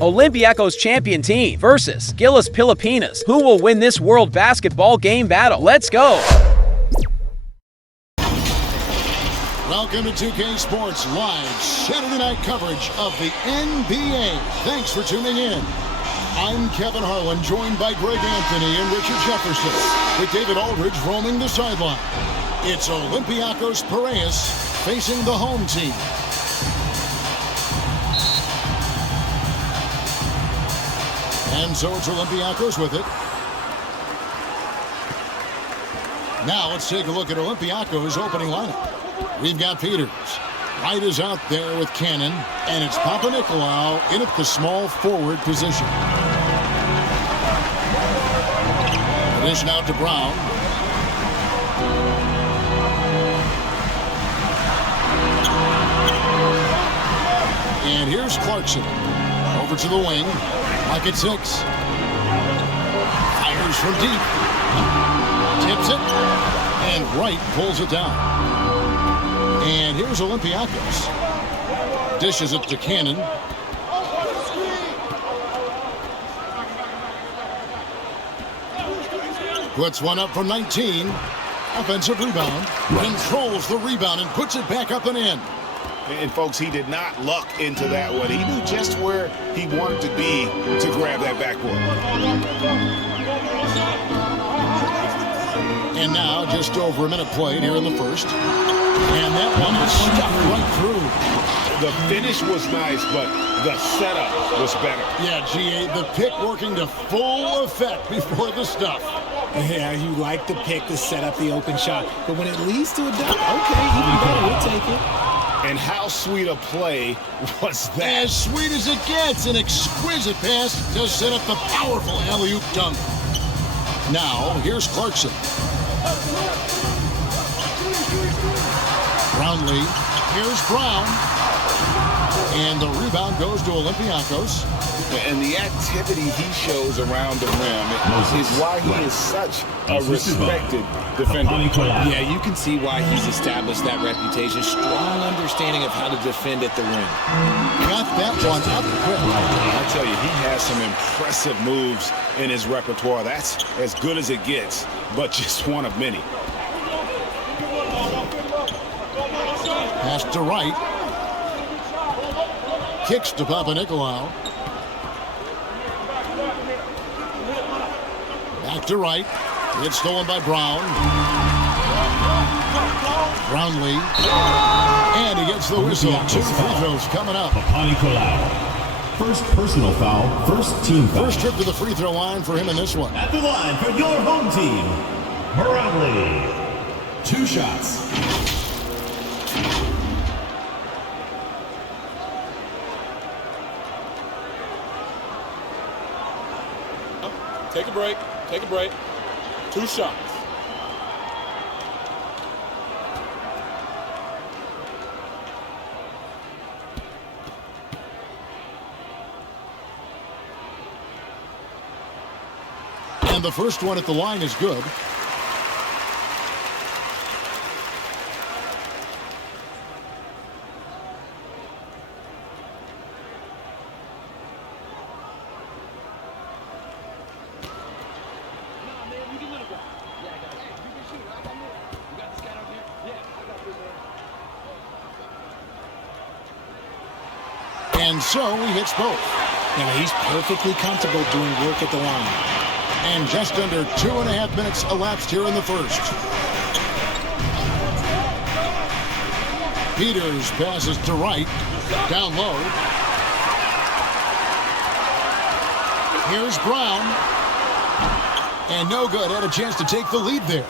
OLYMPIACOS champion team versus GILAS Pilipinas. Who will win this World Basketball Game battle? Let's go! Welcome to 2K Sports Live Saturday night coverage of the NBA. Thanks for tuning in. I'm Kevin Harlan, joined by Greg Anthony and Richard Jefferson, with David Aldridge roaming the sideline. It's Olympiacos Piraeus facing the home team. And so it's Olympiacos with it. Now let's take a look at Olympiacos' opening lineup. We've got Peters. Wright is out there with Cannon, and it's Papanikolaou in at the small forward position. Dish out to Brown. And here's Clarkson. Over to the wing. Like at 6. Fires from deep. Tips it. And Wright pulls it down. And here's Olympiacos. Dishes it to Cannon. Puts one up from 19. Offensive rebound. Controls the rebound and puts it back up and in. And folks, he did not luck into that one. He knew just where he wanted to be to grab that backboard. And now just over a minute played here in the first. And that one is stuffed right through. The finish was nice, but the setup was better. Yeah, GA, the pick working to full effect before the stuff. Yeah, you like the pick to set up the open shot. But when it leads to a dunk, okay, even better, we'll take it. And how sweet a play was that? As sweet as it gets, an exquisite pass to set up the powerful alley-oop dunk. Now, here's Clarkson. Brownlee. Here's Brown. And the rebound goes to Olympiacos. And the activity he shows around the rim is why he is such a respected defender. Yeah, you can see why he's established that reputation. Strong understanding of how to defend at the rim. Got that one up quick. I tell you, he has some impressive moves in his repertoire. That's as good as it gets, but just one of many. Pass to Wright. Kicks to Papanikolaou. Back to Wright. It's stolen by Brown. Brownlee. And he gets the whistle. 2 free throws coming up. First personal foul, first team foul. First trip to the free throw line for him in this one. At the line for your home team, Barangay. 2 shots. Take a break. Take a break. 2 shots. And the first one at the line is good. And so he hits both. Now he's perfectly comfortable doing work at the line. And just under 2.5 minutes elapsed here in the first. Peters passes to Wright. Down low. Here's Brown. And no good. Had a chance to take the lead there.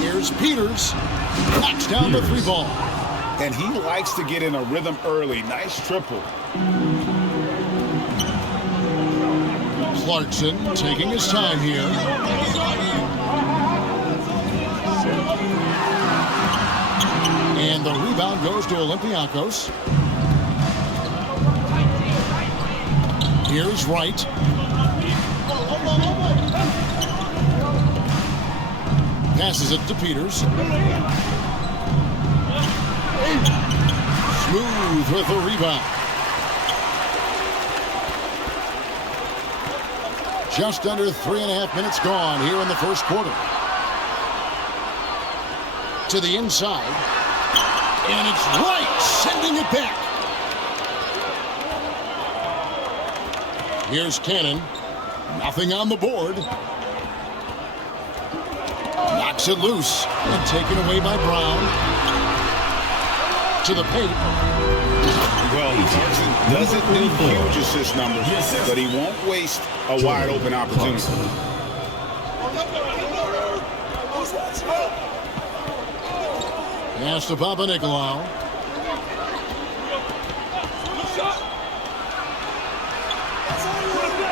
Here's Peters. Knocks down the 3 ball. And he likes to get in a rhythm early. Nice triple. Clarkson taking his time here. And the rebound goes to Olympiacos. Here's Wright. Passes it to Peters. Smooth with the rebound. Just under 3.5 minutes gone here in the first quarter. To the inside. And it's right, sending it back. Here's Cannon. Nothing on the board. Knocks it loose and taken away by Brown. To the paint. Well, Clarkson doesn't need huge assist numbers, but he won't waste a wide open opportunity. Pass to Papanikolaou.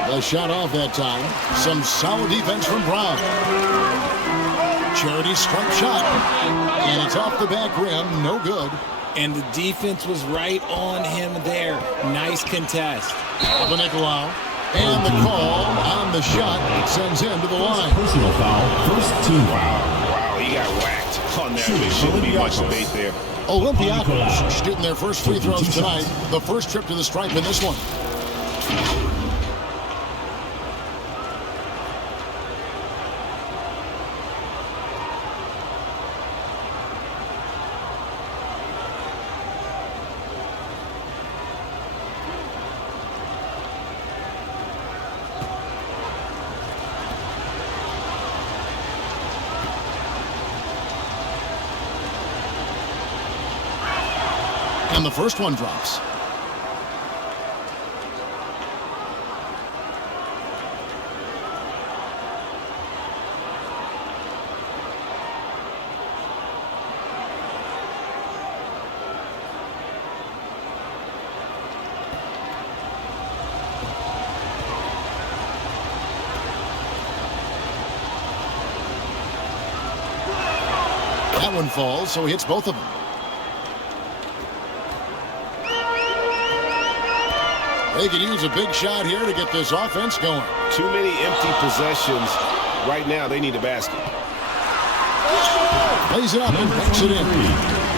The shot off that time. Some solid defense from Brown. Charity stripe shot. And it's off the back rim. No good. And the defense was right on him there. Nice contest. Papanikolaou. And the call on the shot sends him to the line. Personal foul, first team foul. Wow, he got whacked on that. There shouldn't be much debate there. Olympiacos shooting their first free throws tonight. The first trip to the stripe in this one. And the first one drops. That one falls, so he hits both of them. They could use a big shot here to get this offense going. Too many empty possessions. Right now, they need a basket. Plays it up and banks it in.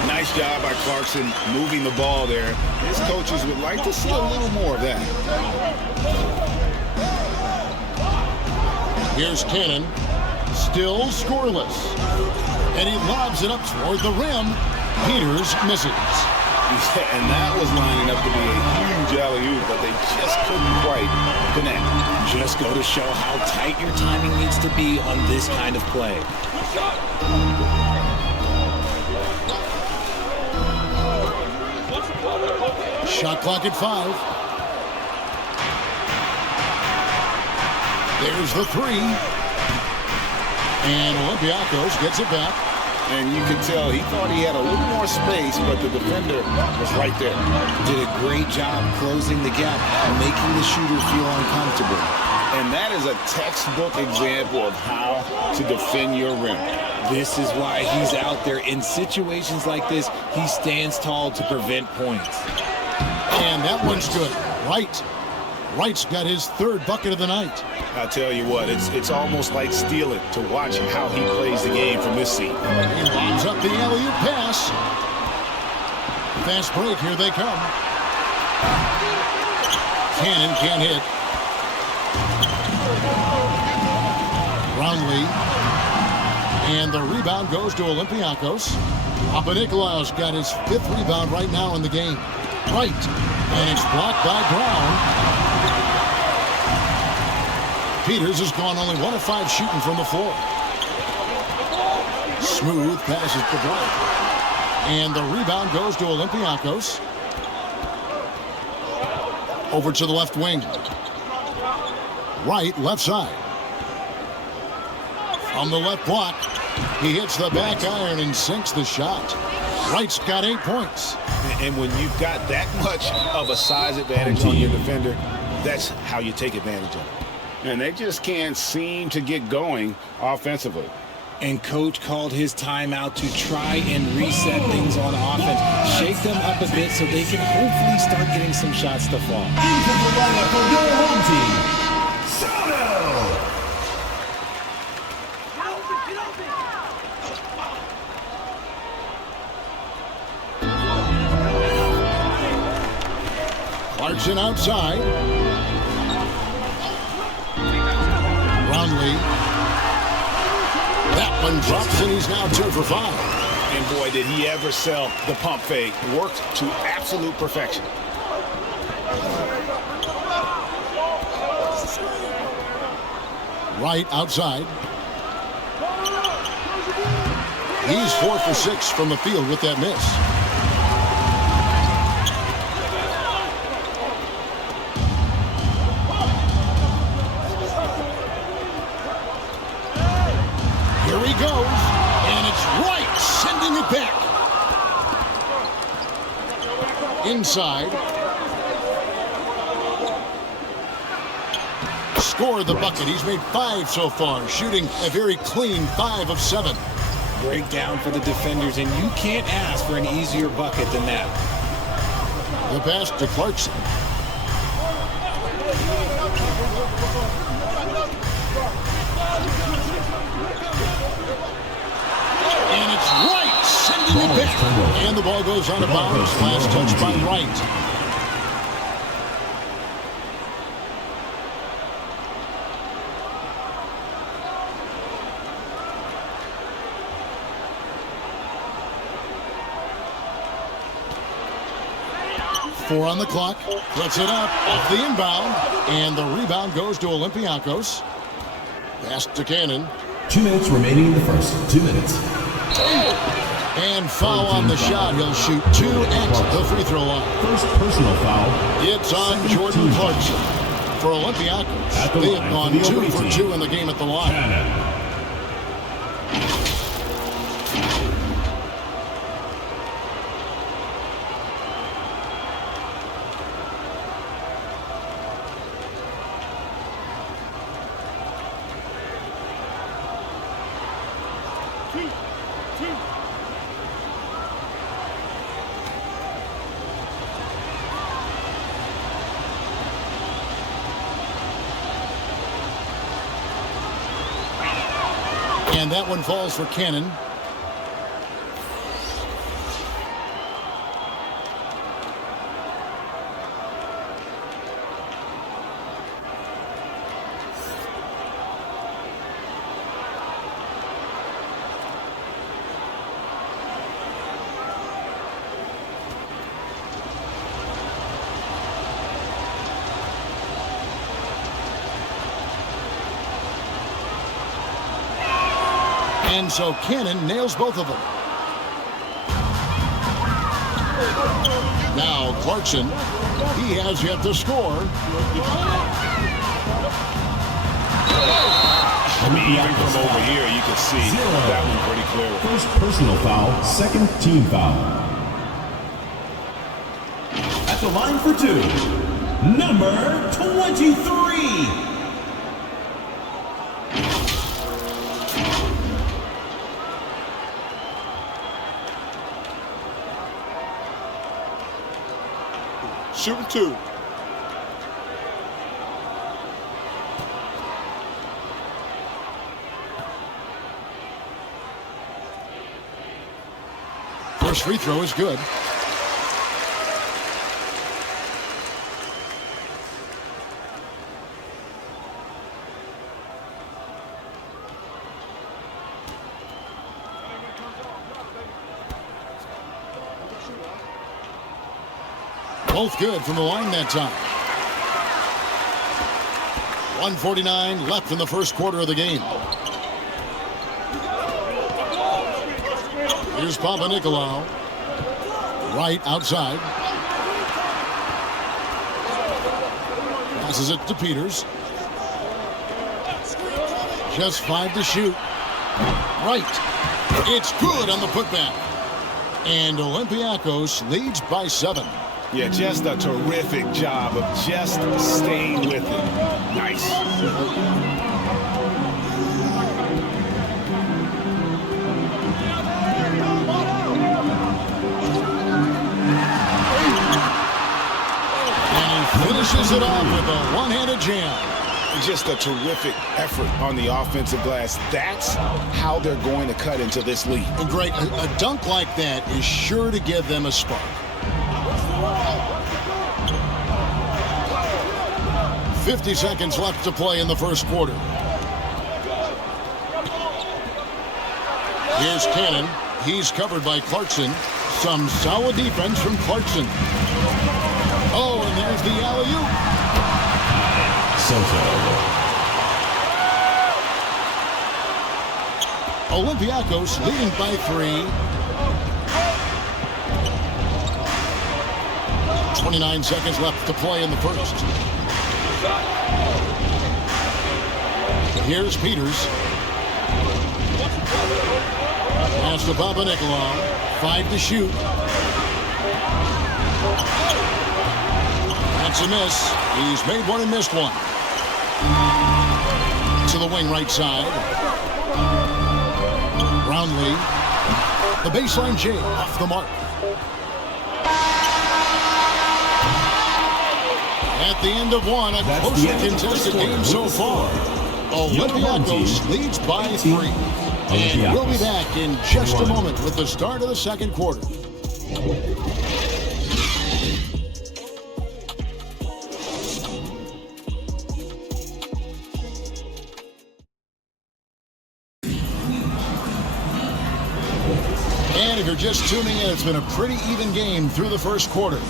Nice job by Clarkson moving the ball there. His coaches would like to see a little more of that. Here's Cannon. Still scoreless. And he lobs it up toward the rim. Peters misses. And that was lining up to be a huge alley-oop, but they just couldn't quite connect. Just go to show how tight your timing needs to be on this kind of play. Shot clock at 5. There's the 3. And Olympiacos gets it back. And you can tell he thought he had a little more space, but the defender was right there. Did a great job closing the gap, making the shooter feel uncomfortable. And that is a textbook example of how to defend your rim. This is why he's out there. In situations like this, he stands tall to prevent points. And that one's good. Wright's got his 3rd bucket of the night. I'll tell you what, it's almost like stealing to watch how he plays the game from this seat. He lines up the alley-oop pass. Fast break, here they come. Cannon can't hit. Brownlee. And the rebound goes to Olympiacos. Papanikolaou's got his 5th rebound right now in the game. Right. And it's blocked by Brown. Peters has gone only 1 of 5 shooting from the floor. Smooth passes to Bright. And the rebound goes to Olympiacos. Over to the left wing. Wright, left side. From the left block, he hits the back iron and sinks the shot. Wright's got 8 points. And when you've got that much of a size advantage on your defender, that's how you take advantage of it. And they just can't seem to get going offensively. And coach called his timeout to try and reset things on offense. Shake them up a bit so they can hopefully start getting some shots to fall. Into the lineup for your home team, Soto. Clarkson outside. body. That one drops, and he's now 2 for 5. And boy, did he ever sell the pump fake. Worked to absolute perfection. Right outside. He's 4 for 6 from the field with that miss. Here he goes, and it's right, sending it back. Inside. Scored the bucket. He's made 5 so far, shooting a very clean 5 of 7. Breakdown for the defenders, and you can't ask for an easier bucket than that. The pass to Clarkson. And it's right, sending it back. And the ball goes out of bounds. Last touch by Wright. Four on the clock. Puts it up off the inbound. And the rebound goes to Olympiacos. Pass to Cannon. 2 minutes remaining in the first. 2 minutes. And foul on the shot. He'll shoot 2 at the free throw line. First personal foul. It's on Jordan Clarkson. For Olympiacos, they have gone 2 for 2 in the game at the line. Cannon. And that one falls for Cannon. And so Cannon nails both of them. Now Clarkson, he has yet to score. I mean, even from over here, you can see that one pretty clearly. First personal foul, second team foul. At the line for 2, number 23. Shooting 2. First free throw is good. Both good from the line that time. 1:49 left in the first quarter of the game. Here's Papanikolaou. Right outside. Passes it to Peters. Just 5 to shoot. Right. It's good on the putback. And Olympiacos leads by 7. Yeah, just a terrific job of just staying with it. Nice. And he finishes it off with a one-handed jam. Just a terrific effort on the offensive glass. That's how they're going to cut into this lead. And Greg, a dunk like that is sure to give them a spark. 50 seconds left to play in the first quarter. Here's Cannon. He's covered by Clarkson. Some solid defense from Clarkson. Oh, and there's the alley-oop. Olympiacos leading by 3. 29 seconds left to play in the first. Here's Peters. Pass to Papanikolaou. 5 to shoot. That's a miss. He's made one and missed one. To the wing right side. Brownlee. The baseline J off the mark. At the end of one, a closely contested game so far. Olympiacos leads by 3. And we'll be back in just a moment with the start of the second quarter. And if you're just tuning in, it's been a pretty even game through the first quarter.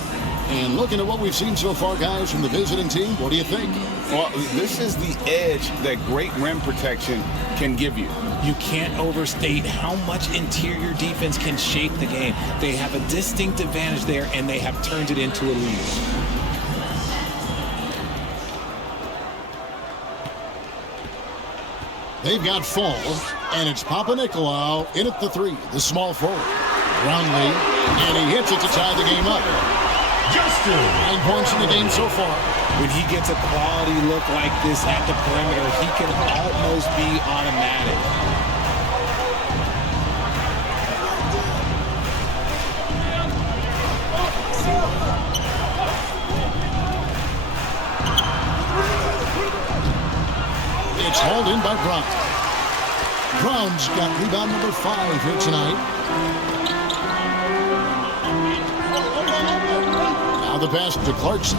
And looking at what we've seen so far, guys, from the visiting team, what do you think? Well, this is the edge that great rim protection can give you. You can't overstate how much interior defense can shape the game. They have a distinct advantage there, and they have turned it into a lead. They've got Fall, and it's Papanikolaou in at the 3, the small forward. Brownlee, and he hits it to tie the game up. 9 points in the game so far. When he gets a quality look like this at the perimeter, he can almost be automatic. It's hauled in by Brown. Brown's got rebound number 5 here tonight. Now the pass to Clarkson.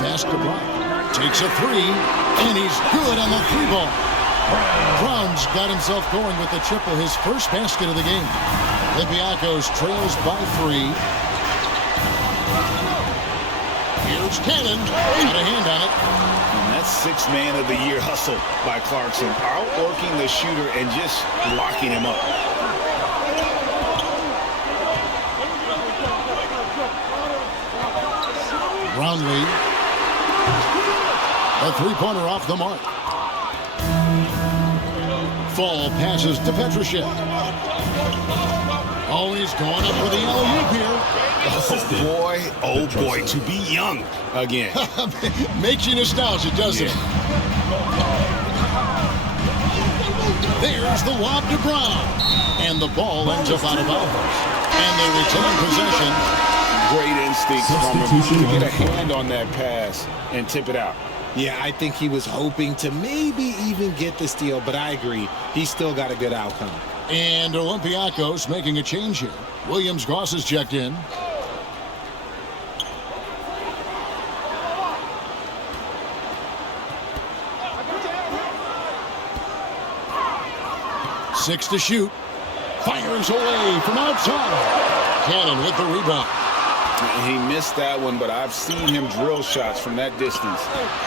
Pass to Brown. Takes a 3, and he's good on the 3 ball. Brown's got himself going with the triple, his first basket of the game. Olympiacos trails by 3. Here's Cannon. Got a hand on it. And that's 6th man of the year hustle by Clarkson. Outworking the shooter and just locking him up. Brownlee. A 3-pointer off the mark. Fall passes to Petrushev. Oh, he's going up for the alley-oop here. Oh boy, to be young again. Makes you nostalgic, doesn't it? There's the lob to Brown. And the ball ends up out of bounds. And they retain possession. Great instinct from him to get a hand on that pass and tip it out. Yeah, I think he was hoping to maybe even get the steal, but I agree. He's still got a good outcome. And Olympiacos making a change here. Williams-Goss is checked in. Six to shoot. Fires away from outside. Cannon with the rebound. He missed that one, but I've seen him drill shots from that distance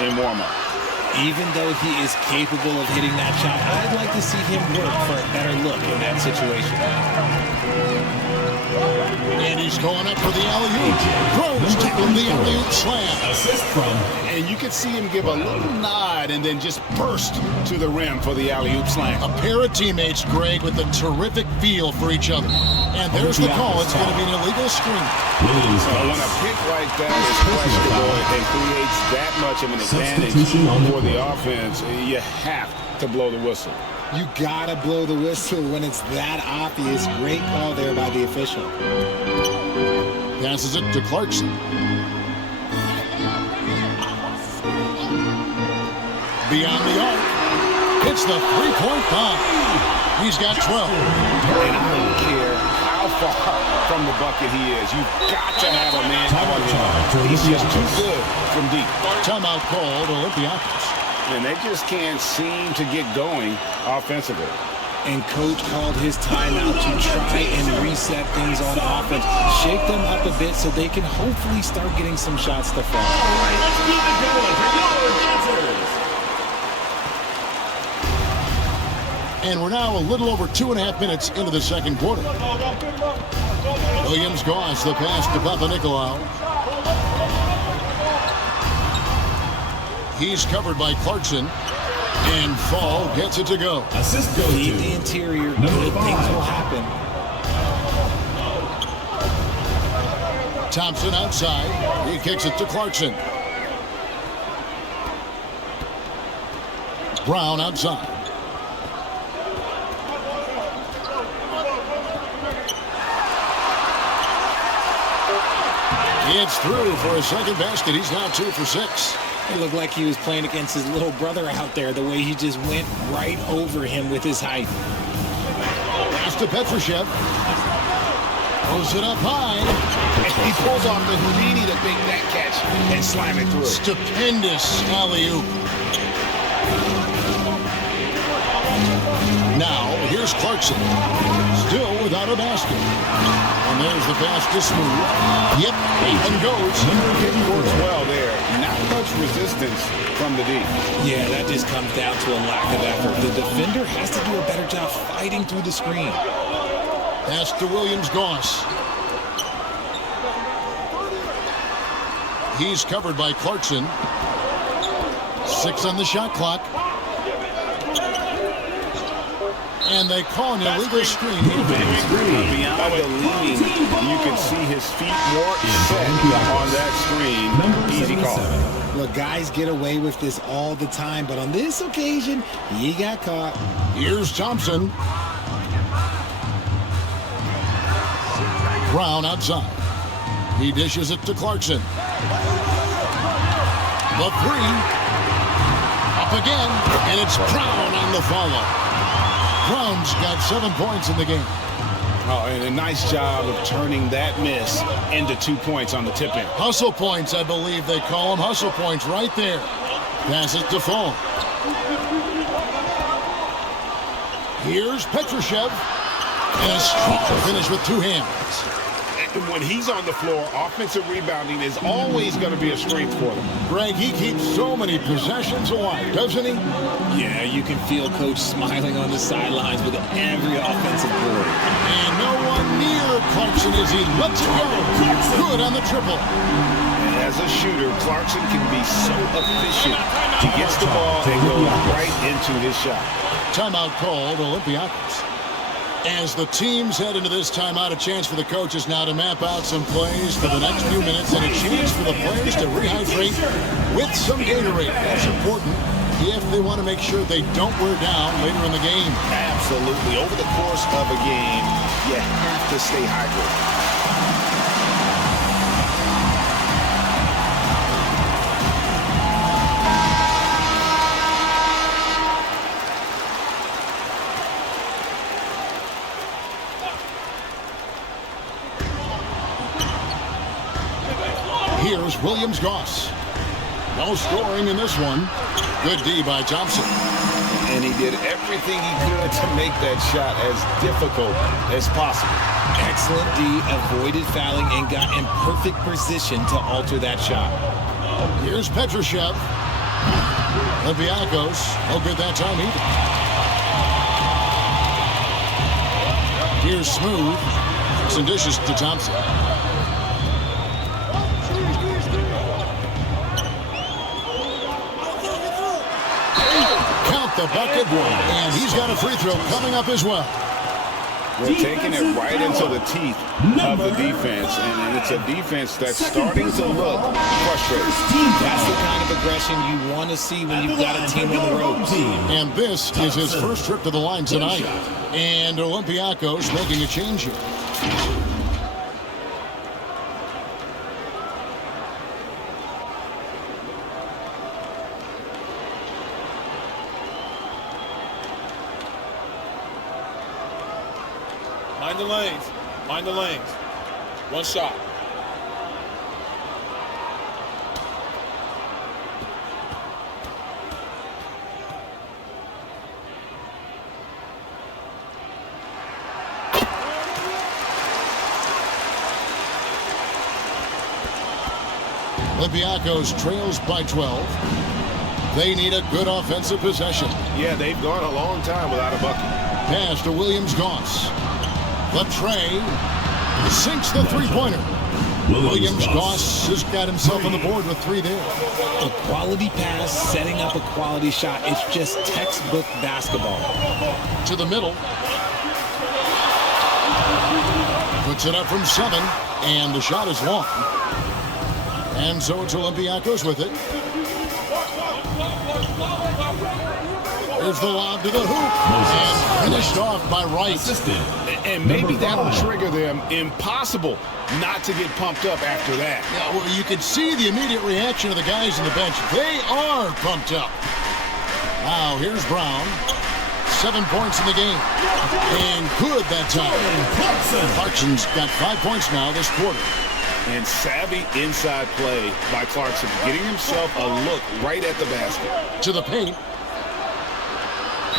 in warm-up. Even though he is capable of hitting that shot, I'd like to see him work for a better look in that situation. And he's going up for the alley-oop. Throws down the alley-oop slam. Assist from. And you could see him give a little nod and then just burst to the rim for the alley-oop slam. A pair of teammates, Greg, with a terrific feel for each other. And there's the call. It's going to be an illegal screen. When a pick like that is questionable and creates that much of an advantage for the offense, you have to blow the whistle. You gotta blow the whistle when it's that obvious. Great call there by the official. Passes it to Clarkson. Beyond the arc. It's the three-point bomb. He's got 12. And I don't care how far from the bucket he is. You've got to have a man on him. He's just too good from deep. Timeout called Olympiacos. And they just can't seem to get going offensively. And coach called his timeout to try and reset things on offense. Shake them up a bit so they can hopefully start getting some shots to fall. All right, let's keep it going for your dancers. And we're now a little over 2.5 minutes into the second quarter. Williams-Goss, the pass to Papanikolaou. He's covered by Clarkson. And Fall gets it to go. Assist goes Leave to the interior. number Good 5. things will happen. Thompson outside. He kicks it to Clarkson. Brown outside. It's through for a second basket. He's now 2 for 6. It looked like he was playing against his little brother out there, the way he just went right over him with his height. Pass to Petrushev. Throws it up high. He pulls off the Houdini to make that catch and slam it through. Stupendous alley-oop. Now, here's Clarkson. Still without a basket. And there's the pass to Smooth. Yep, and goes. He works well there. Not much resistance from the D. Yeah, that just comes down to a lack of effort. The defender has to do a better job fighting through the screen. Pass to Williams-Goss. He's covered by Clarkson. 6 on the shot clock. And they call an illegal screen. Beyond the leaning, you can see his feet more set on that screen. Easy call. Look, guys get away with this all the time, but on this occasion, he got caught. Here's Thompson. Brown outside. He dishes it to Clarkson. The 3. Up again, and it's Brown on the follow. Brown's got 7 points in the game. Oh, and a nice job of turning that miss into 2 points on the tip-in. Hustle points, I believe they call them. Hustle points right there. Pass it to Fall. Here's Petrushev. And a strong finish with 2 hands. When he's on the floor, offensive rebounding is always going to be a strength for them. Greg, he keeps so many possessions alive, doesn't he? Yeah, you can feel Coach smiling on the sidelines with every offensive board. And no one near Clarkson as he lets it go. Good on the triple. And as a shooter, Clarkson can be so efficient. He gets the ball and goes right into his shot. Timeout called, Olympiacos. As the teams head into this timeout, a chance for the coaches now to map out some plays for the next few minutes and a chance for the players to rehydrate with some Gatorade. That's important if they want to make sure they don't wear down later in the game. Absolutely. Over the course of a game, you have to stay hydrated. Here's Williams-Goss. No scoring in this one. Good D by Thompson. And he did everything he could to make that shot as difficult as possible. Excellent D, avoided fouling and got in perfect position to alter that shot. Here's Petrushev. Olympiacos, no good that time either. Here's Smooth. Some dishes to Thompson. The bucket, and he's got a free throw coming up as well. We're taking it right into the teeth of the defense, and it's a defense that's starting to look frustrated. That's the kind of aggression you want to see when you've got a team on the ropes. And this is his first trip to the line tonight. And Olympiacos making a change here. Mind the lanes. Mind the lanes. One shot. Olympiacos trails by 12. They need a good offensive possession. Yeah, they've gone a long time without a bucket. Pass to Williams-Goss. Latrey sinks the three-pointer. Williams-Goss has got himself on the board with 3 there. A quality pass, setting up a quality shot. It's just textbook basketball. To the middle. Puts it up from 7, and the shot is long. And so it's Olympiacos with it. Here's the lob to the hoop. And finished off by Wright. And maybe that'll trigger them. Impossible not to get pumped up after that. Yeah, well, you can see the immediate reaction of the guys on the bench. They are pumped up. Now, here's Brown. 7 points in the game. And good that time. Clarkson's got 5 points now this quarter. And savvy inside play by Clarkson, getting himself a look right at the basket. To the paint.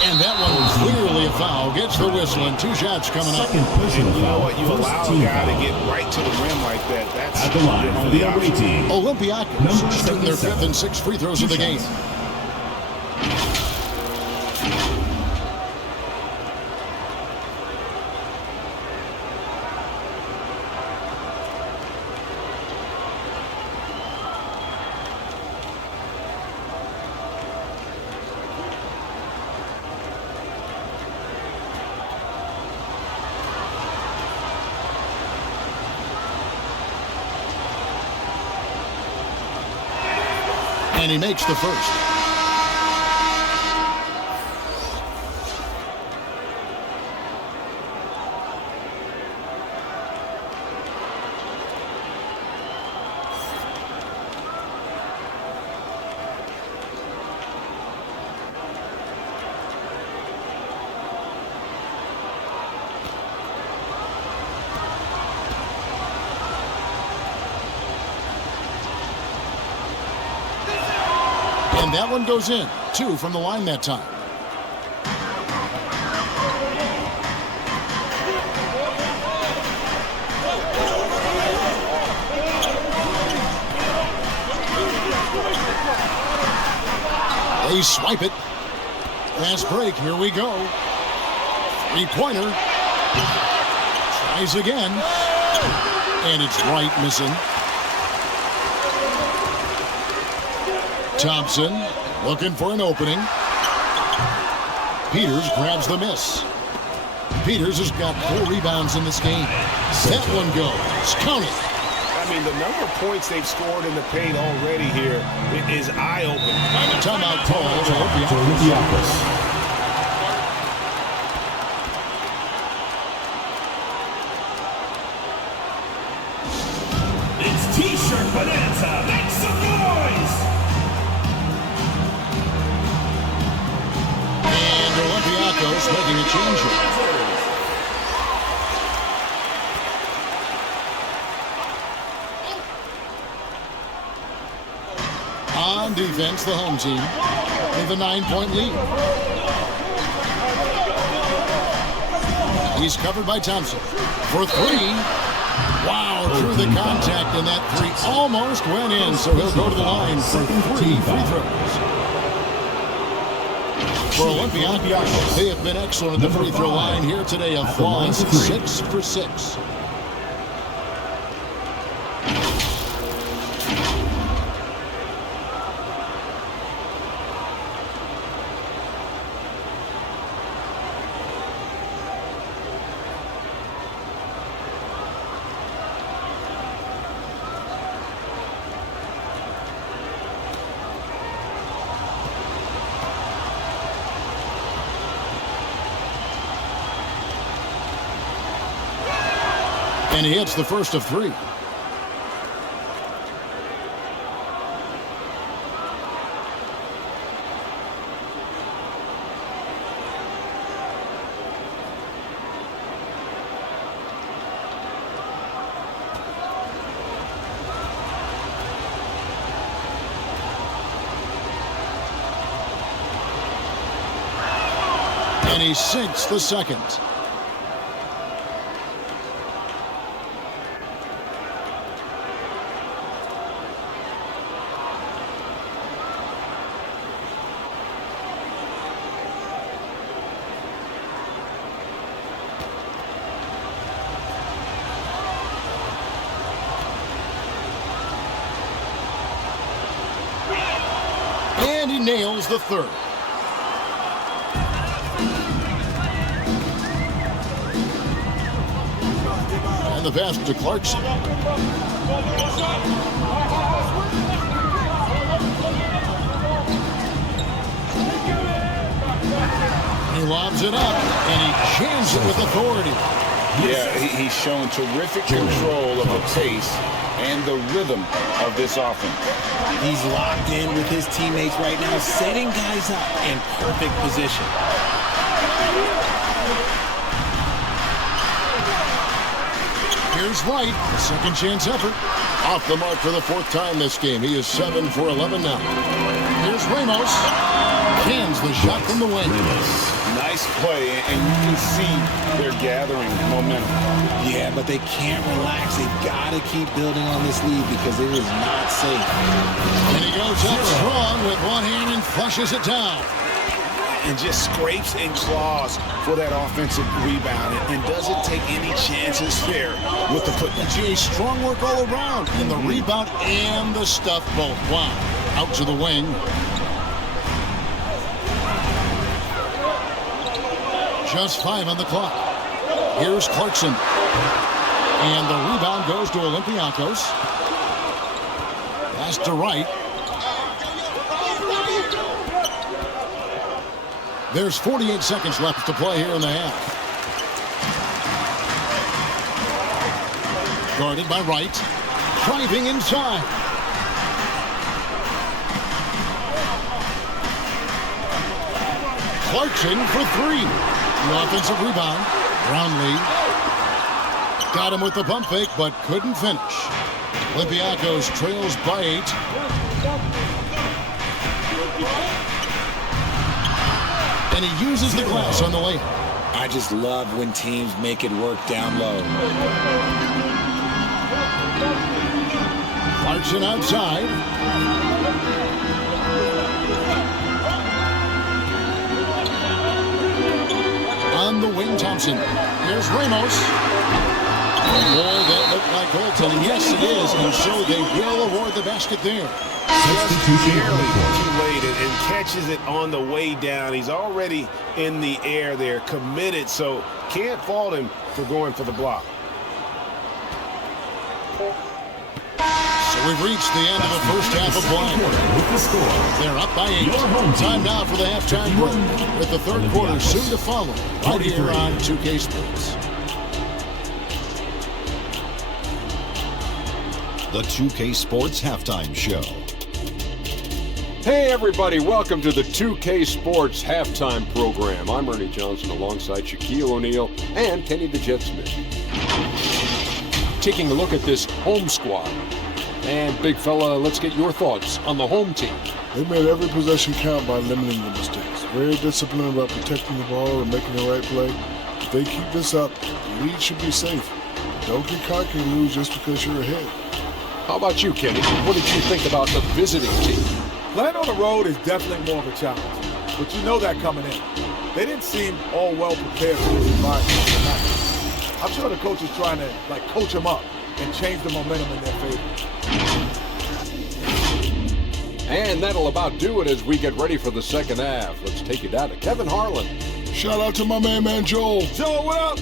And that one was clearly a foul. Gets the whistle, and 2 shots coming up. And you know what? You allow a guy to get right to the rim like that. That's at the line for the away team. Olympiacos shooting their 5th and 6th free throws of the game. And he makes the first. And that one goes in. 2 from the line that time. They swipe it. Fast break. Here we go. 3-pointer. Tries again. And it's right missing. Thompson looking for an opening. Peters grabs the miss. Peters has got 4 rebounds in this game. That one goes. Count it. I mean, the number of points they've scored in the paint already here is eye-opening. Timeout call for Olympiacos. It's T-shirt bonanza. Make some noise. Olympiacos making a change here. On defense, the home team with a 9-point lead. He's covered by Thompson for 3. Wow, through the contact, and that 3 almost went in, so he'll go to the line for 3 free throws. For Olympiacos, they have been excellent at the free throw line here today. A flawless 6 for 6. And he hits the first of 3. And he sinks the second. nails the third. And the pass to Clarkson. He lobs it up, and he jams it with authority. Yeah, he's shown terrific control of the pace and the rhythm of this offense. He's locked in with his teammates right now, setting guys up in perfect position. Here's Wright, second chance effort. Off the mark for the fourth time this game. He is 7 for 11 now. Here's Ramos. Cans the shot from the wing. Nice play, and you can see they're gathering momentum. Yeah, but they can't relax. They've got to keep building on this lead because it is not safe. And he goes up strong with one hand and flushes it down. And just scrapes and claws for that offensive rebound and doesn't take any chances there with the putback. GA strong work all around in the rebound and the stuff both. Wow. Out to the wing. Just 5 on the clock. Here's Clarkson. And the rebound goes to Olympiacos. Pass to Wright. There's 48 seconds left to play here in the half. Guarded by Wright. Driving inside. Clarkson for 3. The offensive rebound. Brownlee got him with the pump fake, but couldn't finish. Olympiacos trails by 8. And he uses the glass on the layup. I just love when teams make it work down low. Clarkson outside. On the wing, Thompson. Here's Ramos. Boy, that looked like goaltending. Yes, it is. And so they will award the basket there. Barely too late and catches it on the way down. He's already in the air there, committed, so can't fault him for going for the block. So we've reached the end of the first half of play. They're up by 8. Time now for the halftime break, with the third quarter soon to follow, right here on 2K Sports. The 2K Sports Halftime Show. Hey everybody, welcome to the 2K Sports Halftime Program. I'm Ernie Johnson alongside Shaquille O'Neal and Kenny the Jet Smith. Taking a look at this home squad. And big fella, let's get your thoughts on the home team. They made every possession count by limiting the mistakes. Very disciplined about protecting the ball and making the right play. If they keep this up, the lead should be safe. Don't get cocky and lose just because you're ahead. How about you, Kenny? What did you think about the visiting team? Playing on the road is definitely more of a challenge, but you know that coming in. They didn't seem all well prepared for this environment tonight. I'm sure the coach is trying to coach them up and change the momentum in their favor. And that'll about do it as we get ready for the second half. Let's take it down to Kevin Harlan. Shout out to my man Joel. Joel, what up?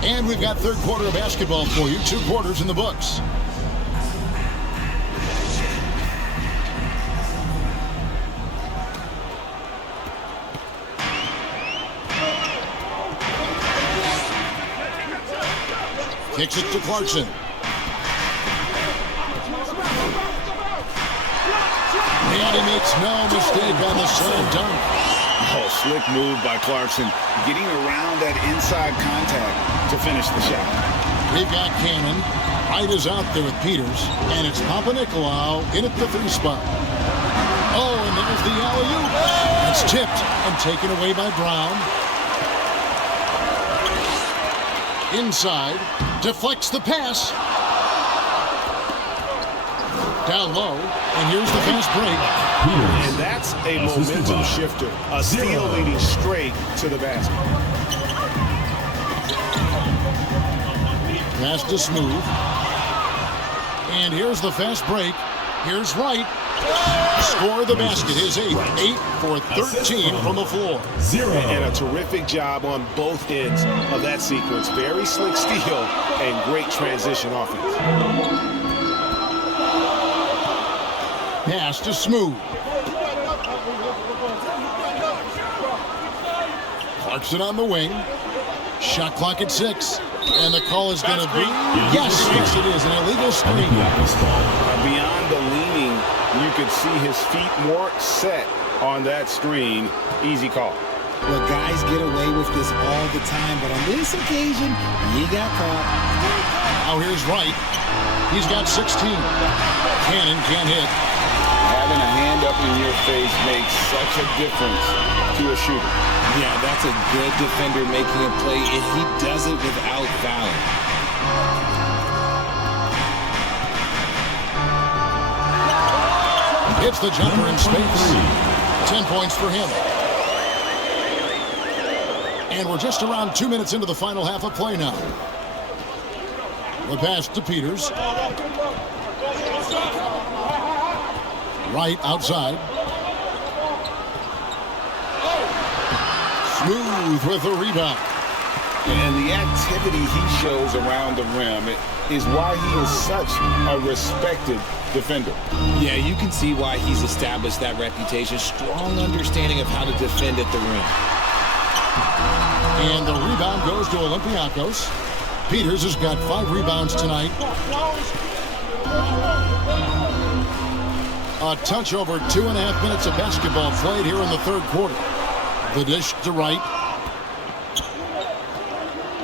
And we've got third quarter of basketball for you. 2 quarters in the books. Kicks it to Clarkson. And he makes no mistake on the slam dunk. Oh, slick move by Clarkson, getting around that inside contact to finish the shot. We've got Cannon. Wright is out there with Peters. And it's Papanikolaou in at the 3 spot. Oh, and there's the alley-oop. It's tipped and taken away by Brown. Inside. Deflects the pass. Down low, and here's the fast break. And that's a momentum shifter. A steal leading straight to the basket. Pass to Smooth. And here's the fast break. Here's Wright. Score the basket. His 8 for 13 from the floor. And a terrific job on both ends of that sequence. Very slick steal and great transition offense. Pass to Smooth. Clarkson on the wing. Shot clock at 6. And the call is going to be, yes, it is, an illegal screen. Beyond the leaning, you could see his feet more set on that screen. Easy call. Well, guys get away with this all the time, but on this occasion, he got caught. Now here's Wright. He's got 16. Cannon can't hit. Having a hand up in your face makes such a difference to a shooter. Yeah, that's a good defender making a play, and he does it without fouling. Hits the jumper in space. 10 points for him. And we're just around 2 minutes into the final half of play now. The pass to Peters. Right outside. Smooth with the rebound. And the activity he shows around the rim is why he is such a respected defender. Yeah, you can see why he's established that reputation. Strong understanding of how to defend at the rim. And the rebound goes to Olympiacos. Peters has got 5 rebounds tonight. A touch over 2.5 minutes of basketball played here in the third quarter. The dish to Wright.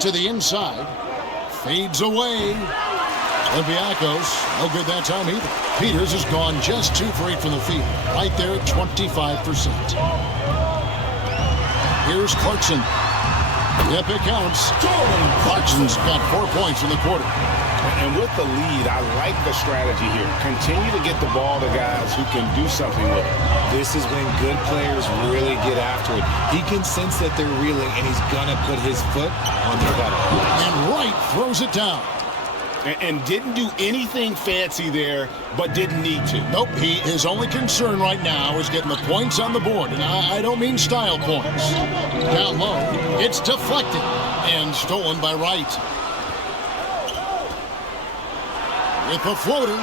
To the inside. Fades away. Olympiacos, no good that time either. Peters has gone just 2 for 8 from the field. Right there at 25%. Here's Clarkson. Yep, it counts. Clarkson's got 4 points in the quarter. And with the lead, I like the strategy here. Continue to get the ball to guys who can do something with it. This is when good players really get after it. He can sense that they're reeling, and he's going to put his foot on their pedal. And Wright throws it down. And didn't do anything fancy there, but didn't need to. Nope, his only concern right now is getting the points on the board. And I don't mean style points. Down low, it's deflected and stolen by Wright. With a floater,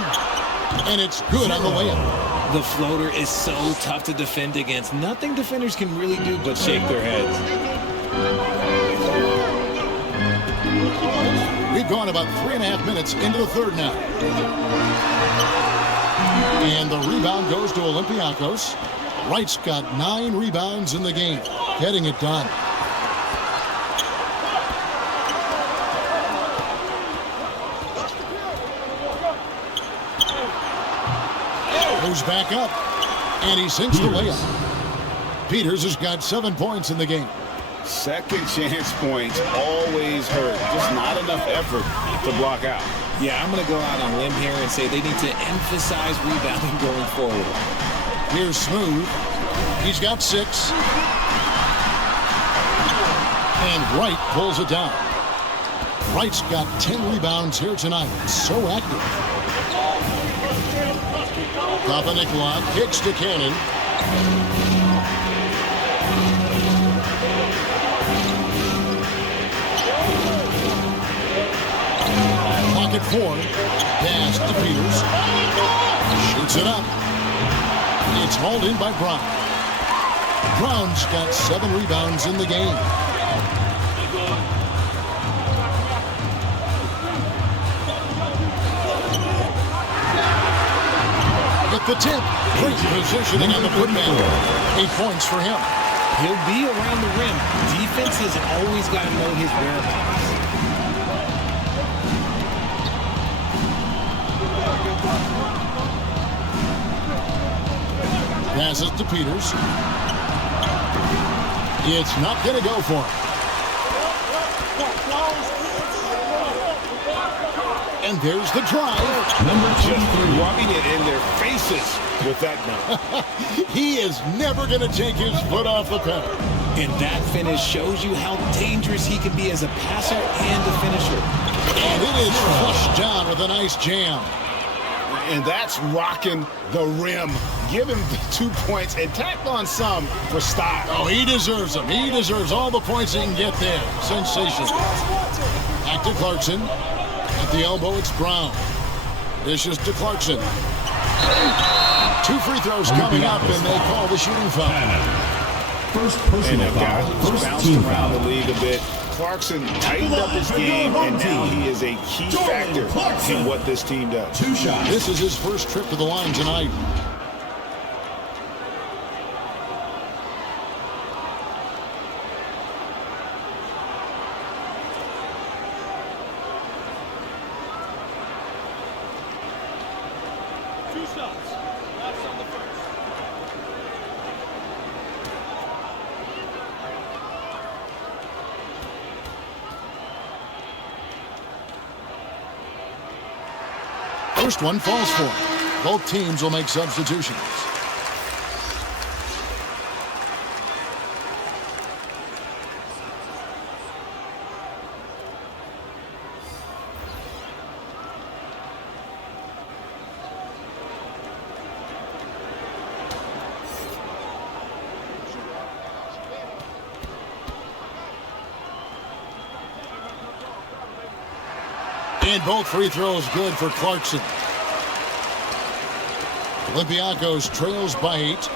and it's good on the layup. The floater is so tough to defend against. Nothing defenders can really do but shake their heads. We've gone about 3.5 minutes into the third now. And the rebound goes to Olympiacos. Wright's got 9 rebounds in the game. Getting it done. Goes back up. And he sinks the layup. Peters has got 7 points in the game. Second chance points always hurt. Just not enough effort to block out. Yeah, I'm going to go out on a limb here and say they need to emphasize rebounding going forward. Here's Smooth. He's got 6. And Wright pulls it down. Wright's got 10 rebounds here tonight. So active. Papanikolaou kicks to Cannon. Pocket 4. Pass to Peters. Shoots it up. It's hauled in by Brown. Brown's got 7 rebounds in the game. Get the tip. Great positioning on the putback. 8 points for him. He'll be around the rim. Defense has always got to know his whereabouts. Passes to Peters. It's not going to go for him. And there's the drive. Just rubbing it in their faces with that dunk. He is never going to take his foot off the pedal. And that finish shows you how dangerous he can be as a passer and a finisher. And it is flushed down with a nice jam. And that's rocking the rim. Give him the 2 points and tack on some for style. Oh, he deserves them. He deserves all the points he can get there. Sensational. Back to Clarkson. At the elbow, it's Brown. Dishes to Clarkson. 2 free throws coming up, and they call the shooting foul. First personal And a guy foul. who's First bounced team around foul. the league a bit. Clarkson tightened up his game, and now he is a key factor in what this team does. 2 shots. This is his first trip to the line tonight. First one falls for him. Both teams will make substitutions. And both free throws good for Clarkson. Olympiacos trails by 8.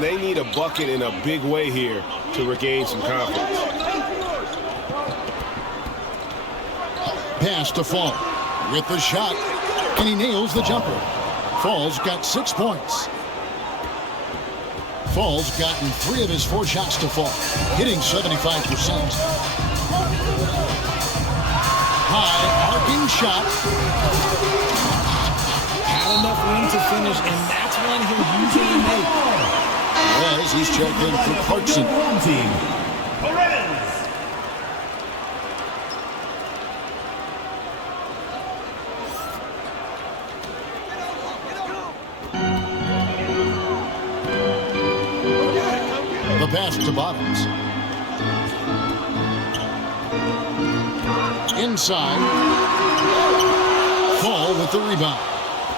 They need a bucket in a big way here to regain some confidence. Pass to Fall with the shot, and he nails the jumper. Fall's got 6 points. Fall's gotten 3 of his 4 shots to fall, hitting 75%. High arcing shot. Had enough room to finish, and that's one he'll usually make. As he's checked in for Clarkson. Home team. Perez. The pass to Bottoms. Inside. Fall with the rebound.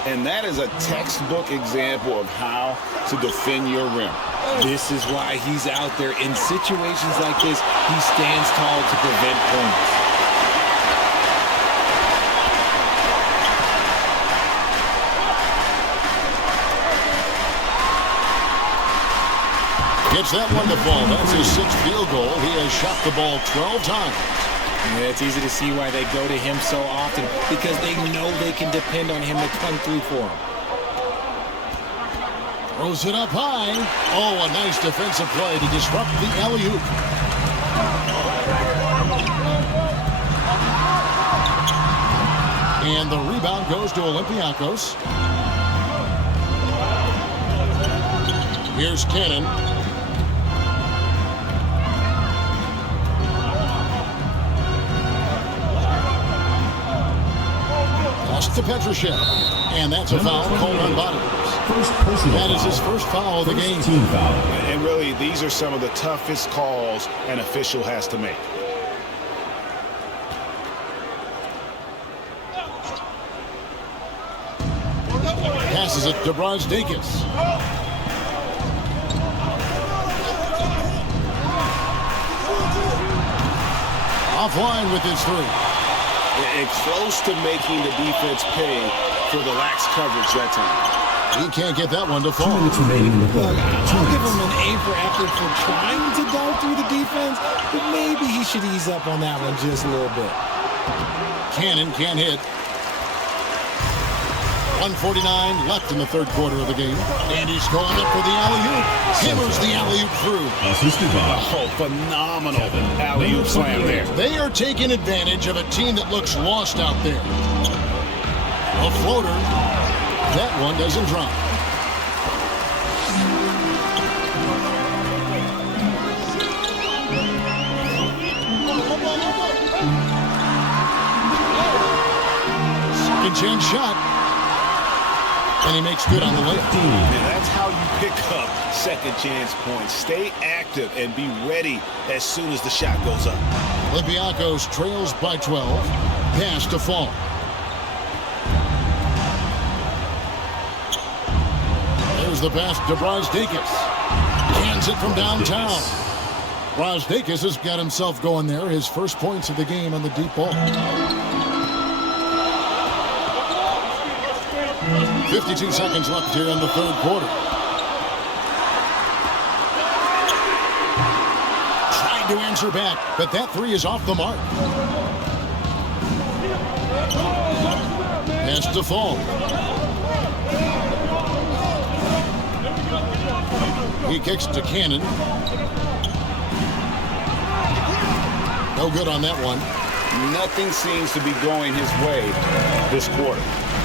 And that is a textbook example of how to defend your rim. This is why he's out there. In situations like this, he stands tall to prevent points. Gets that one to fall. That's his 6th field goal. He has shot the ball 12 times. Yeah, it's easy to see why they go to him so often, because they know they can depend on him to come through for them. Throws it up high. Oh, a nice defensive play to disrupt the alley-oop. And the rebound goes to Olympiacos. Here's Cannon. To Petrushev. And that's a foul called on Bottoms. That is his first foul of the game. Team foul. And really, these are some of the toughest calls an official has to make. Passes it to Brosdakis. Offline with his 3. And close to making the defense pay for the lax coverage that time. He can't get that one to fall. 2 minutes remaining in the Look, quarter. I'll give him an A for effort for trying to dunk through the defense, but maybe he should ease up on that one just a little bit. Cannon can't hit. 1:49 left in the 3rd quarter of the game. And he's going up for the alley-oop. Hammers the alley-oop through. Assisted by Oh, phenomenal alley-oop slam there. They are taking advantage of a team that looks lost out there. A floater. That one doesn't drop. Second chance shot. And he makes good on the layup. And that's how you pick up second chance points. Stay active and be ready as soon as the shot goes up. Olympiacos trails by 12. Pass to Fall. There's the pass to Brasdeikis. Cans it from downtown. Brasdeikis has got himself going there. His first points of the game on the deep ball. 52 seconds left here in the third quarter. Tried to answer back, but that three is off the mark. Pass to Fall. He kicks to Cannon. No good on that one. Nothing seems to be going his way this quarter.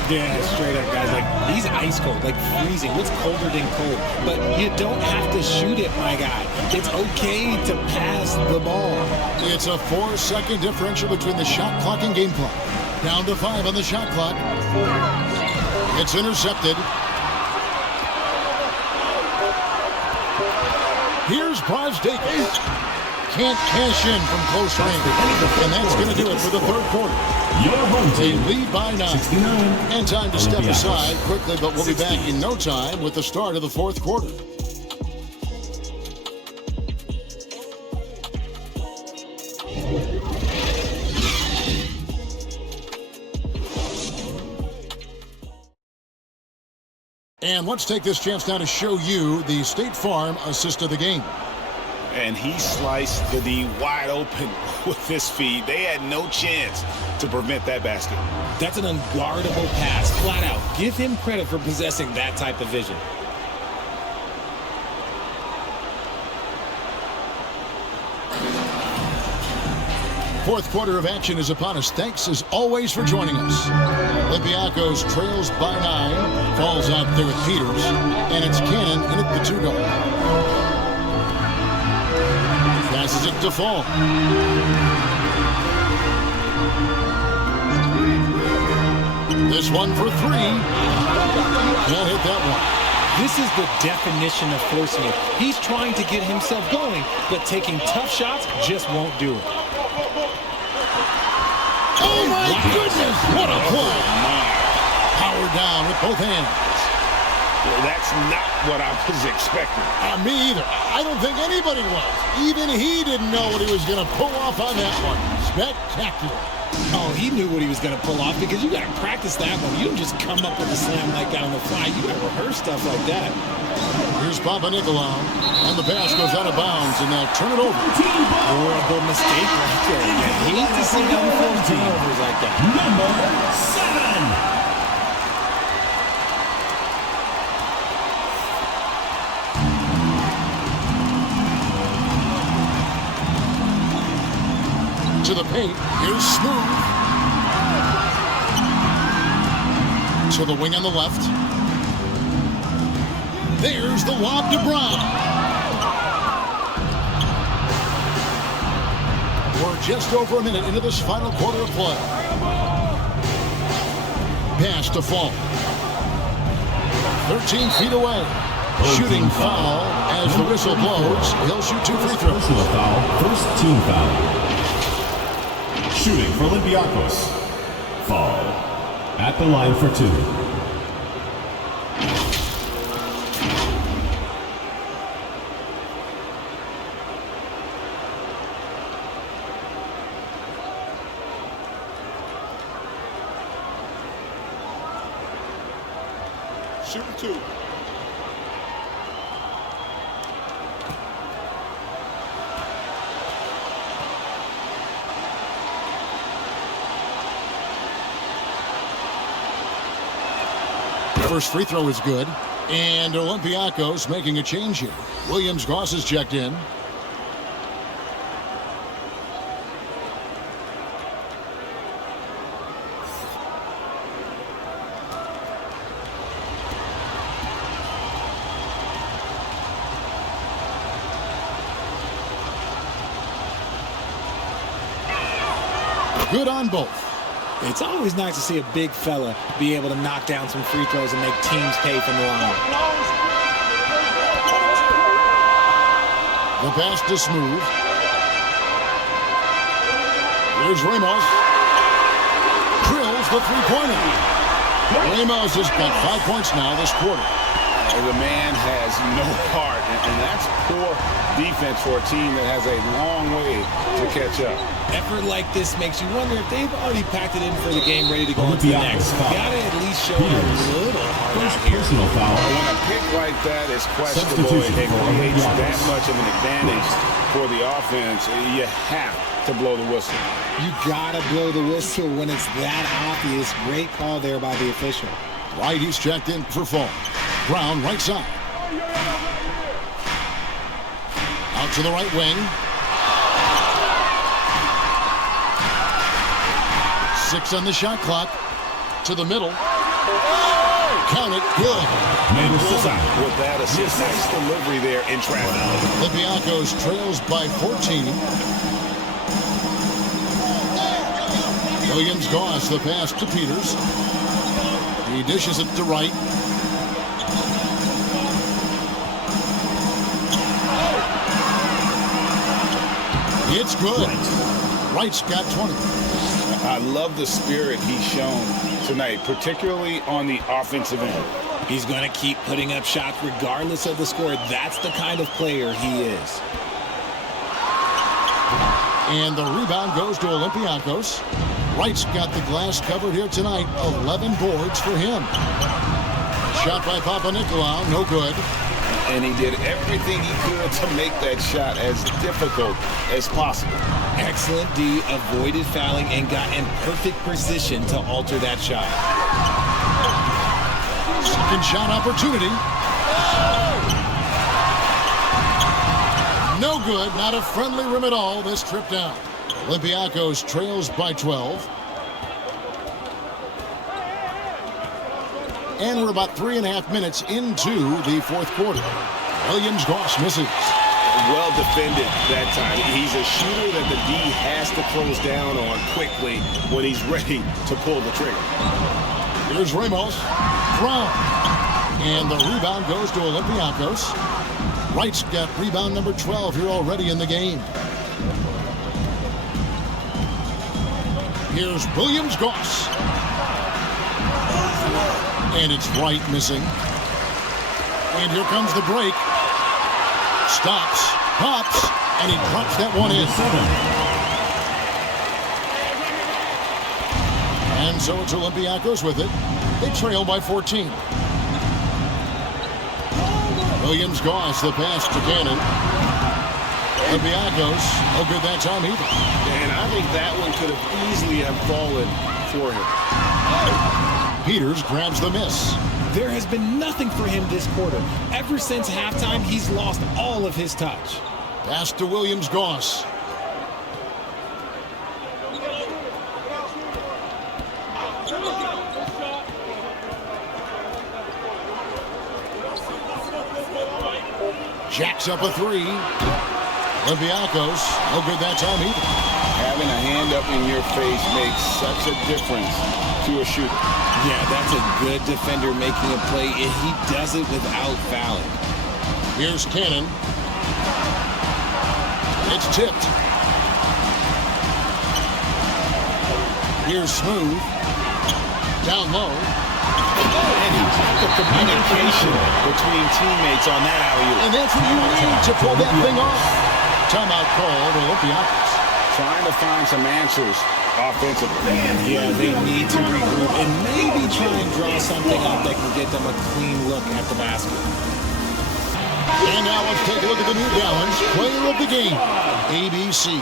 Yeah, straight up, guys. Like, he's ice cold, like freezing. What's colder than cold? But you don't have to shoot it, my guy. It's okay to pass the ball. It's a 4-second differential between the shot clock and game clock. Down to 5 on the shot clock. It's intercepted. Here's Brasdeikis. Can't cash in from close range. And that's going to do it for the third quarter. They lead by 9. 69. And time to step aside quickly, but we'll be back in no time with the start of the fourth quarter. And let's take this chance now to show you the State Farm assist of the game. And he sliced the D wide open with his feet. They had no chance to prevent that basket. That's an unguardable pass, flat out. Give him credit for possessing that type of vision. Fourth quarter of action is upon us. Thanks as always for joining us. Olympiacos trails by 9. Falls out there with Peters. And it's Cannon in at the 2-guard. Passes it to Fall. This one for 3. Can't hit that one. This is the definition of forcing it. He's trying to get himself going, but taking tough shots just won't do it. Oh my goodness! What a play! Power down with both hands. Well, that's not what I was expecting. Me either. I don't think anybody was. Even he didn't know what he was going to pull off on that one. Spectacular. Oh, he knew what he was going to pull off because you got to practice that one. You don't just come up with a slam like that on the fly. You got to rehearse stuff like that. Here's Papa Nicolau, and the pass goes out of bounds, and they'll turn it over. Horrible mistake right there. You hate to see unforced turnovers like that. Number 7. To the paint. Here's Smooth. To the wing on the left. There's the lob to Brown. We're just over a minute into this final quarter of play. Pass to Fall. 13 feet away. Shooting foul as the whistle blows. He'll shoot 2 free throws. Personal foul. First team foul. Shooting for Olympiacos. Fall. At the line for 2. Shooting 2. First free throw is good. And Olympiacos making a change here. Williams-Goss is checked in. Good on both. It's always nice to see a big fella be able to knock down some free throws and make teams pay from the line. The pass to Smooth. Here's Ramos. Drills the three-pointer. Ramos has got 5 points now this quarter. The man has no heart, and that's poor defense for a team that has a long way to catch up. Effort like this makes you wonder if they've already packed it in for the game ready to go into the next. Gotta at least show a little heart out here. Personal foul. When a pick like that is questionable, it creates that much of an advantage for the offense. You have to blow the whistle. You gotta blow the whistle when it's that obvious. Great call there by the official. Right, he's checked in for Fall. Brown, right side. Out to the right wing. 6 on the shot clock. To the middle. Count it. Good. With that assist, nice delivery there in traffic. Olympiacos trails by 14. Williams Goss, the pass to Peters. He dishes it to Wright. It's good. Wright's got 20. I love the spirit he's shown tonight, particularly on the offensive end. He's going to keep putting up shots regardless of the score. That's the kind of player he is. And the rebound goes to Olympiacos. Wright's got the glass covered here tonight. 11 boards for him. Shot by Papanikolaou, no good. And he did everything he could to make that shot as difficult as possible. Excellent D, avoided fouling and got in perfect position to alter that shot. Second shot opportunity. No good, not a friendly rim at all this trip down. Olympiacos trails by 12. And we're about 3.5 minutes into the fourth quarter. Williams Goss misses. Well defended that time. He's a shooter that the D has to close down on quickly when he's ready to pull the trigger. Here's Ramos. Brown. And the rebound goes to Olympiacos. Wright's got rebound number 12 here already in the game. Here's Williams Goss. And it's Wright missing. And here comes the break. Stops, pops, and he drops that one in. And so it's Olympiacos with it. They trail by 14. Williams Goss, the pass to Cannon. Olympiacos, no good that time either. And I think that one could have easily have fallen for him. Peters grabs the miss. There has been nothing for him this quarter. Ever since halftime, he's lost all of his touch. Pass to Williams Goss. Jacks up a three. Olympiacos, no good that time either. Having a hand up in your face makes such a difference to a shooter. Yeah, that's a good defender making a play, and he does it without fouling. Here's Cannon. It's tipped. Here's Smooth. Down low. And he got the communication between teammates on that alley-oop. And that's what you need to pull that thing off. Timeout called Olympiacos. Trying to find some answers offensively. Yeah, they need to regroup and maybe try and draw something up that can get them a clean look at the basket. And now let's take a look at the New Balance player of the game, ABC.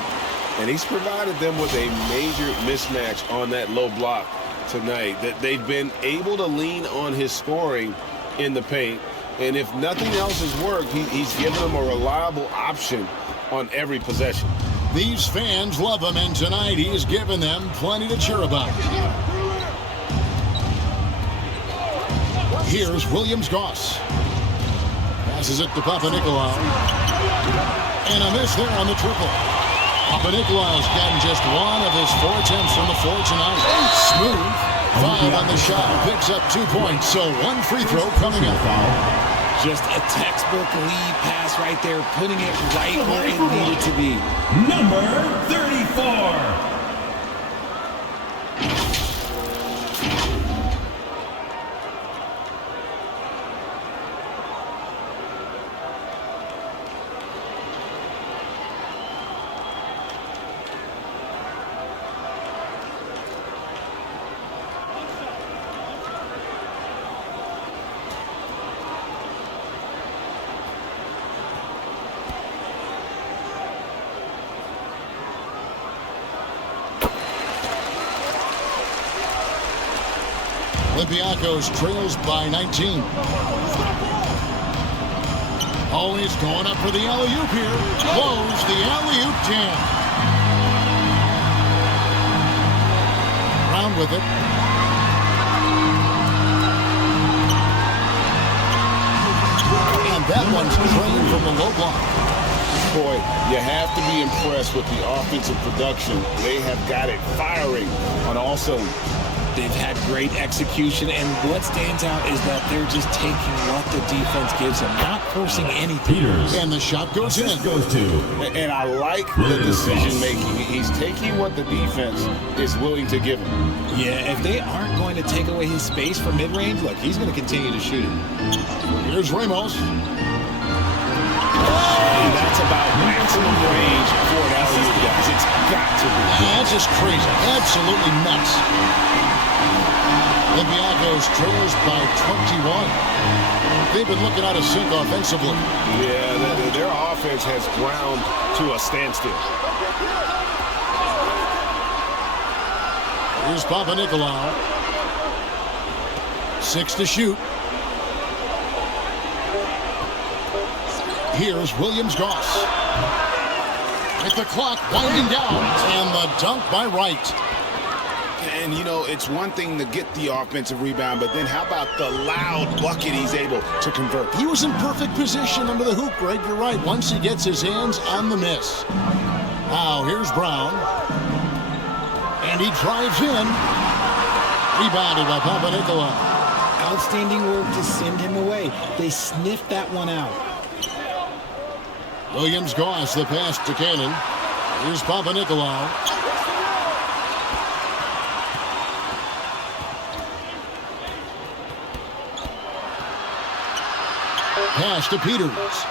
And he's provided them with a major mismatch on that low block tonight. That they've been able to lean on his scoring in the paint. And if nothing else has worked, he's given them a reliable option on every possession. These fans love him, and tonight he's given them plenty to cheer about. Here's Williams Goss. Passes it to Papanikolaou. And a miss there on the triple. Papanicolaou's gotten just one of his 4 attempts from the floor tonight. Smooth. Foul on the shot. Picks up 2 points. So 1 free throw coming up. Just a textbook lead pass right there, putting it right where it needed to be. Number 34. Olympiacos trails by 19. Always going up for the alley-oop here. Close the alley-oop jam. Brown with it. And that one's drained from the low block. Boy, you have to be impressed with the offensive production. They have got it firing on all cylinders. They've had great execution, and what stands out is that they're just taking what the defense gives them, not forcing anything. And the shot goes in. And I like the decision-making. He's taking what the defense is willing to give him. Yeah, if they aren't going to take away his space for mid-range, look, he's going to continue to shoot it. Here's Ramos. And that's about maximum range for an alley-oop, guys. It's got to be. That's just crazy. Absolutely nuts. Olympiacos trails by 21. They've been looking out of sync offensively. Yeah, their offense has ground to a standstill. Here's Papanicolaou. 6 to shoot. Here's Williams-Goss. With the clock winding down, and the dunk by Wright. And, you know, it's one thing to get the offensive rebound, but then how about the loud bucket he's able to convert? He was in perfect position under the hoop, Greg. You're right. Once he gets his hands on the miss. Now, here's Brown. And he drives in. Rebounded by Papanicolaou. Outstanding work to send him away. They sniffed that one out. Williams-Goss, the pass to Cannon. Here's Papanicolaou. Pass to Peters.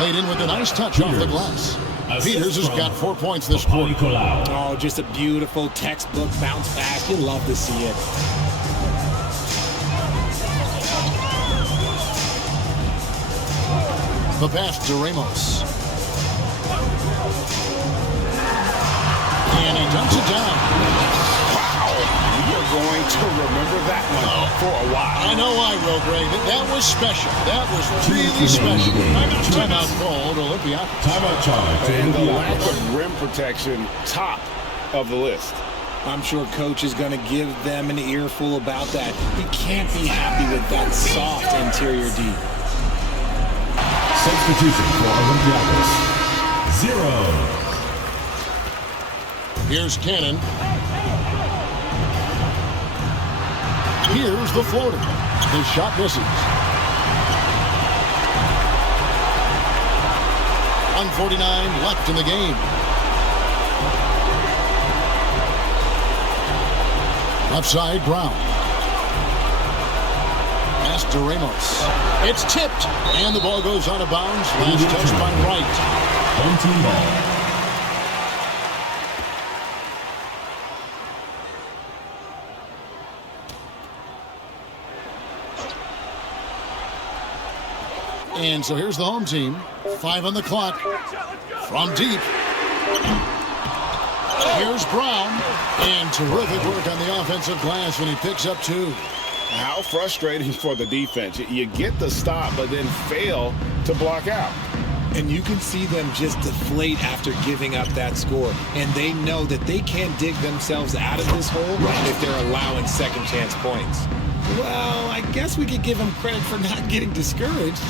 Laid in with a nice touch off the glass. Peters has got 4 points this quarter. Oh, just a beautiful textbook bounce pass. You love to see it. The pass to Ramos. And he dunks it down. Wow. You're going to remember that one for a while. I know I will, Greg. That was special. That was really special. Timeout called Olympiacos. Timeout charge. And the lack of rim protection, top of the list. I'm sure coach is going to give them an earful about that. He can't be happy with that soft interior D. Substitution for Olympiacos. 0. Here's Cannon. Here's the floater. The shot misses. 1:49 left in the game. Left side, Brown. Pass to Ramos. It's tipped, and the ball goes out of bounds. Last touch by Wright. Home team ball. And so here's the home team. 5 on the clock. From deep. Here's Brown. And terrific work on the offensive glass when he picks up 2. How frustrating for the defense. You get the stop, but then fail to block out. And you can see them just deflate after giving up that score. And they know that they can't dig themselves out of this hole if they're allowing second chance points. Well, I guess we could give him credit for not getting discouraged.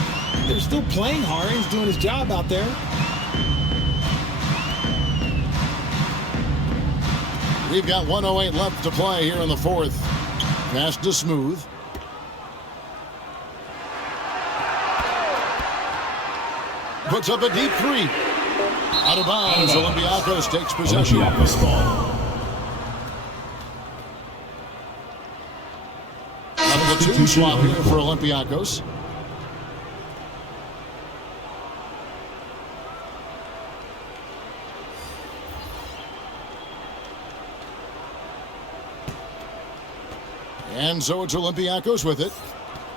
They're still playing hard. He's doing his job out there. We've got 1:08 left to play here in the fourth. Pass to Smooth. Puts up a deep three. Out of bounds. Olympiacos takes possession. Olympiacos ball. Out of the two swap here for Olympiacos. And so it's Olympiacos with it.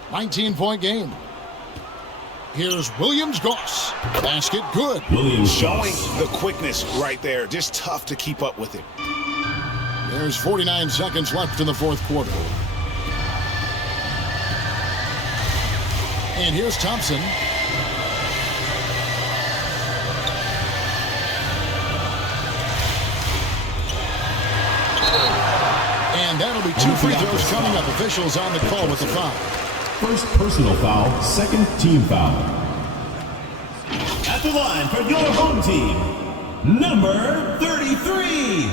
19-point game. Here's Williams-Goss. Basket good. Showing the quickness right there. Just tough to keep up with it. There's 49 seconds left in the fourth quarter. And here's Thompson. And that'll be 2 free throws coming up. Officials on the call with the foul. First personal foul, second team foul. At the line for your home team, number 33.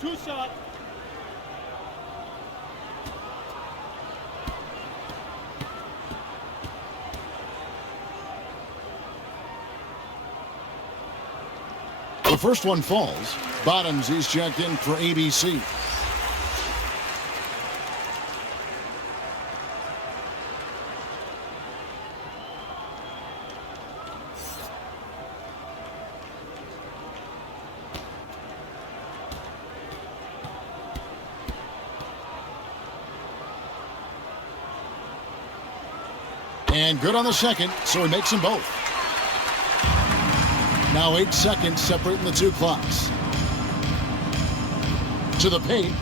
Two shot. The first one falls. Bottoms is checked in for ABC. And good on the second, so he makes them both. Now 8 seconds separating the two clocks. To the paint.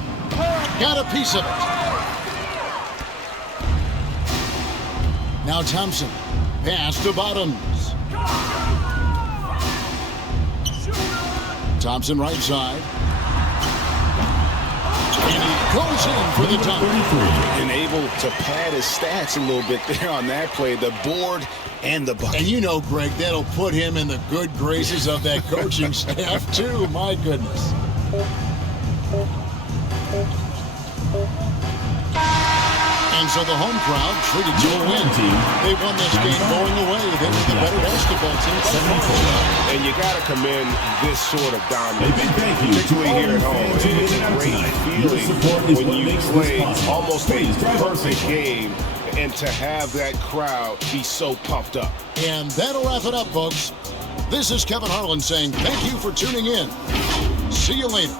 Got a piece of it. Now Thompson. Pass to Bottoms. Thompson right side. And he goes in for the dunk. And able to pad his stats a little bit there on that play. The board and the bucket. And you know, Greg, that'll put him in the good graces of that coaching staff, too. My goodness. And so the home crowd treated to a win. They won this game going away. They were the better basketball team. And you got to commend this sort of dominance, particularly here at home. It's a great feeling when you play almost a perfect game and to have that crowd be so pumped up. And that'll wrap it up, folks. This is Kevin Harlan saying thank you for tuning in. See you later.